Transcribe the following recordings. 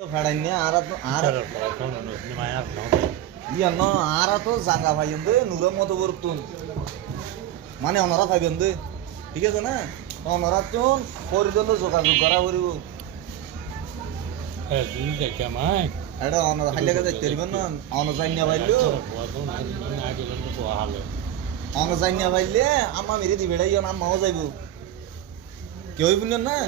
Fadanya iya no ara তো জাঙ্গা ভাইন্দে নুরা মতো বরতুন মানে অনরা ভাইন্দে ঠিক আছে না অনরা তো পরিদল যোগাযোগ করা করিব হ্যাঁ তুমি দেখে মাই এটা অনরা হাইলে কা দেখতে পারবেন না অন জাইনা ভাইলো অন জাইনা ভাইলে আমা মেরে দিবেড়াই না মাও যাইবো কেউ বুঝলেন না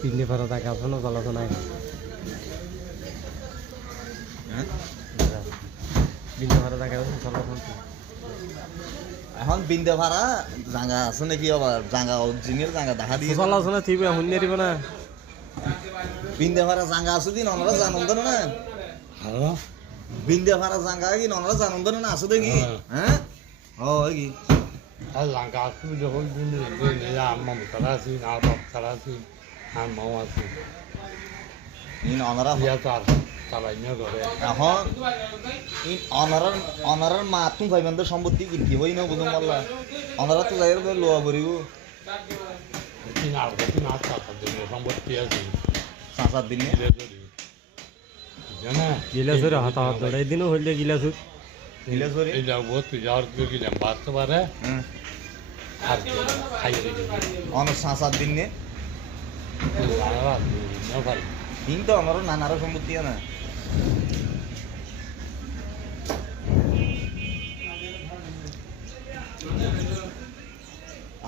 পিন্ডি ফারা টাকা এখনো চলাচল নাই বিন্দু ভাড়া টাকা চলাচল এখন বিন্দে ভাড়া জাঙ্গা আছে নাকি আবার জাঙ্গা অরিজিনাল জাঙ্গা দেখা দিয়ে চলাচল না ঠিক শুনি দিব না বিন্দে ভাড়া জাঙ্গা আছে দিন অনরা জানুন না হ্যাঁ বিন্দে ভাড়া জাঙ্গা কি অনরা জানুন না আছে দেখি হ্যাঁ ও কি আর লাঙ্কা আসু যখন বিন্দু বিন্দু আম্মা মুতারাসি না বাপ তারাসি আর মাও আছে ইন অনরা ইয়া তার তালাই নিয়ে ধরে এখন ইন অনরার মা তুমি ভাইবেন তো সম্পত্তি কি হই না বুঝুন বললা অনরা তো যাই লোয়া করিব তিন আর চার দিন সম্পত্তি আছে 5-7 দিনে জানা গিলাসের হাত হাত ধরে দিনও হইলে গিলাসুর গিলাস করে এই যাবো তুই যাওয়ার কেউ গেলাম বাঁচতে পারে আর খাইয়ে রেখে অন 5-7 দিনে দিন তো আমারও নানারও সম্পত্তি না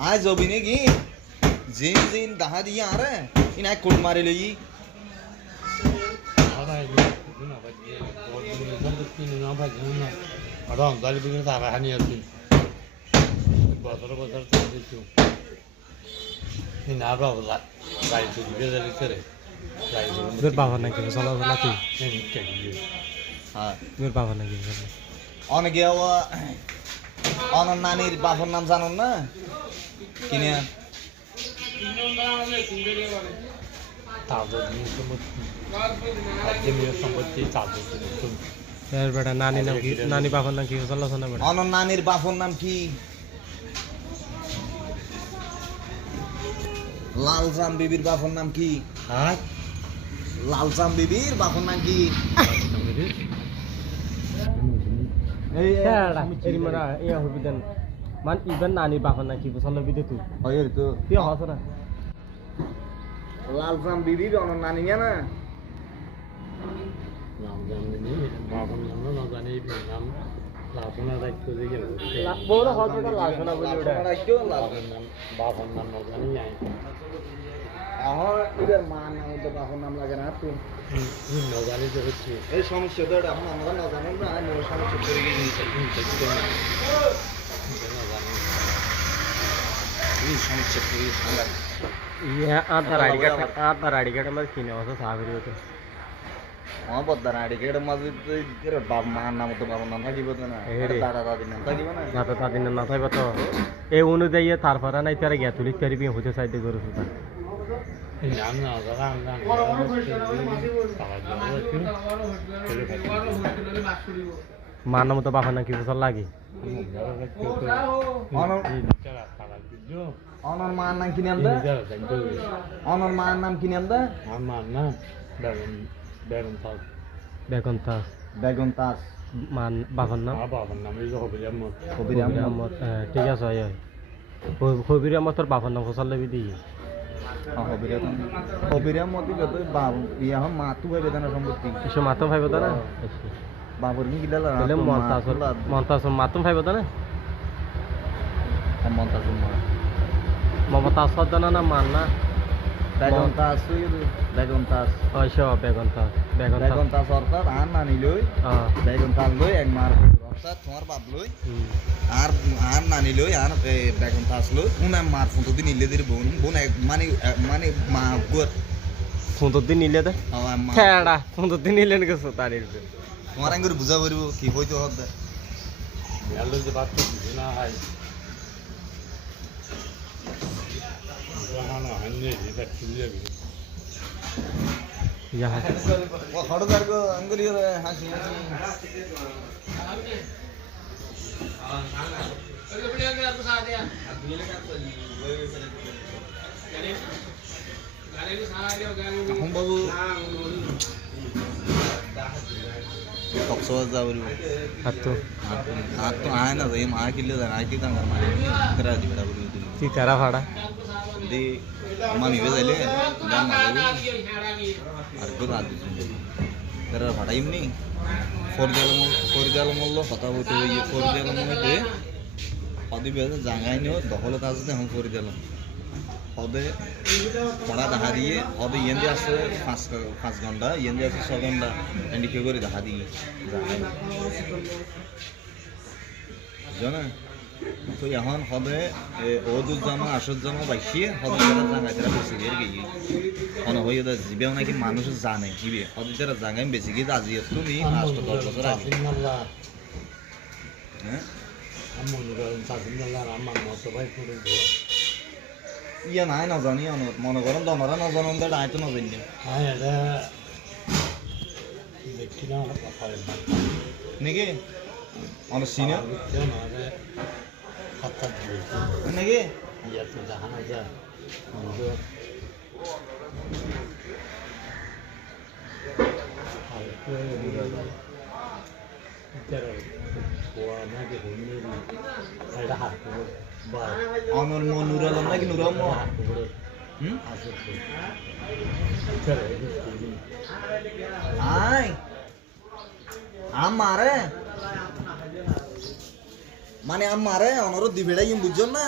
আয় জবিনে কি জিন জিন দাহা দিয়ে আরে ইন এক কোট মারে লই রমজালি বিভিন্ন তারা হানি আছি বছর বছর চলতেছি না বাবু লাইট দিবে রে তোর বাবা নাকি চলাচল নাকি হ্যাঁ তোর বাবা নাকি অনেকে অনর নানির বাপর নাম জানুন না কিনে তাদের সম্পত্তি তাদের বেটা নানি নাম কি নানি বাবার নাম কি চলাচল না বেটা অনর নানির বাপর নাম কি লালজাম বিবির বাপর নাম কি হ্যাঁ লালজাম বিবির বাপর নাম কি এই এরিমারা ইয়া হবি দেন মান ইভেন নানি বাবার নাম কি চলা বিদে তুই হয় তো তুই হস না লালজাম বিবির অনর নানি না নাম জানি বাবার নাম না জানি নাম লাভনা রাখতে দিয়ে বড় হসপিটাল লাগবে না বলি ওটা বাবার নাম না জানি আই এখন এদের মা নাম তো বাপর নাম লাগে না তো না জানি তো হচ্ছে এই সমস্যা তো এখন আমরা না জানেন না আমি সমস্যা করে গিয়েছি এই সমস্যা করে আমরা ইয়া আধার আইডি কার্ড আমার কিনে হতো সাগরি হতো আমার বদ্দার আইডি কার্ডের মাঝে তো বাপ মার নাম তো বাবার নাম থাকিব তো না দাদা দাদির নাম থাকিব না না তো তাদের নাম না থাকবে তো এই অনুযায়ী তারপরে নাই তারা গিয়া তুলিত পারিবি হতে চাইতে গরু সুতা নাম না দাদা মার নাম তো বাবার নাম কি বছর লাগে অনর মার নাম কি নাম দা অনর মার নাম কি নাম দা আমার না বেগুন তাস বেগুন তাস বেগুন তাস মান বাবার নাম বাবার নাম এই হবির আহমদ কবির আহমদ ঠিক আছে হবির আহমদ তোর বাবার নাম ফসল লেবি দিই হবির মতি যত বাবু ইয়া হম মাতু ভাইবে দানা সম্পত্তি কিছু মাতম ভাইব তো না বাবুর কি গিলা তাহলে মন্তাস মাতম ভাইব তো না মন্তাস মমতাজ সদ্দানা না মান না বেগুন তাস বেগুন তাস ওইস বেগুন তাস বেগুন তাস অর্থাৎ আর নানি লই বেগুন তাস লই এক মার অর্থাৎ তোমার বাপ লই আর আর নানি লই আর বেগুন তাস লই উনা মার ফটো দিন নিলে দির বোন বোন মানে মানে মা গর 15 দিন নিলে দে ঠেড়া 15 দিন নিলে গেছো তারির তোমার আঙ্গুর বুঝা পারিব কি হইতো হদ আলো যে বাত না হাই না হান্নে এটা কিলে ইয়া হড়দার গো আঙ্গুর হাসি হাসি এখন বাবু কক্সবাজার যাবো আর তো আর তো আয় না যাই মা কিনলে দেন আয় কি দাঙ্গার মানে করা দিবে এটা বলি কি তেরা ভাড়া দি মামি বেজাইলে দাম না যাবে আর কত আদি তারা ভাড়া এমনি ফরিদাল মূল্য কথা বলতে ওই ফরিদাল মধ্যে অদি বেজে জাঙ্গাই নিও দখলত আছে এখন ফরিদাল হদে পড়া দেখা দিয়ে হদে ইয়েন দিয়ে আসছে 5 ঘন্টা ইয়েন দিয়ে আসছে 6 ঘন্টা এন্ড কি করে দেখা দিয়ে জাঙ্গাই জানা তো এখন হবে ওদুর জামা আসর জামা বাইশিয়ে হবে যারা জাঙ্গাই তারা বেশি গিয়ে গিয়ে কোনো হয়ে দা জিবেও নাকি মানুষ জানে কিবে হবে যারা জাঙ্গাই বেশি গিয়ে আজি তুমি 5-10 বছর আগে হ্যাঁ ইয়া নাই না জানি মনে করেন তোমারা না জানো তো আয় তো না জানি নাকি অনেক সিনে নাকি অনর মন নুরালাম নাকি নুরাম আয় আমারে মানে আমারে অনর দিবেড়াই বুঝছো না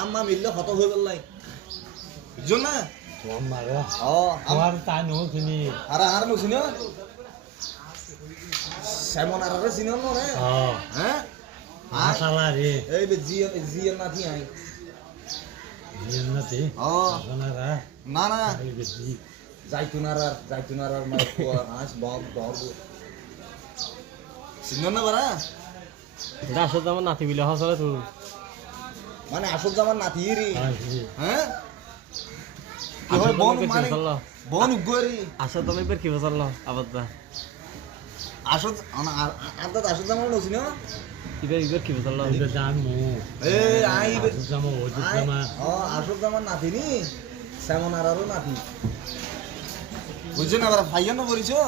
আম্মা মিললে হত হয়ে গেল বুঝছো না আরে আর নো চিনো সাইমন আরে চিনো না রে হ্যাঁ এই বে জিএন নাথি আই না না জাইতুনার মানে আজ বব চিনো না বারা এটা আসল আমার নাতি বিলে হসলে তো মানে আসল জামার নাতি রে হ্যাঁ কি হয় বন মানে বন উগরি আসল তুমি বের কি বসল আবার দা আসল আদা আসল জামার নছিনো ইবের কি বসল এ আই আসল জামার নাতি নি সামন আরও নাতি বুঝছো না বারা ভাইয়া না বলিছো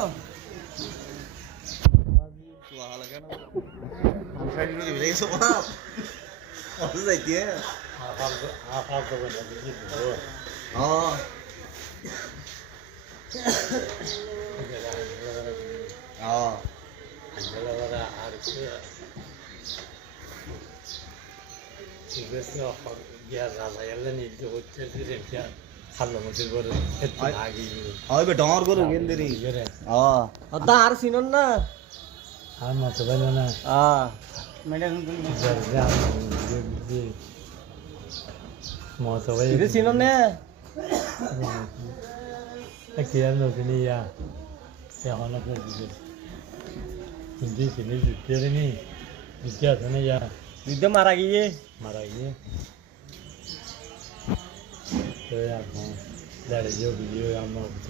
ডর করে গেন্দেরি আর চিনন না এটা চিনো না যুদ্ধ মারা গিয়ে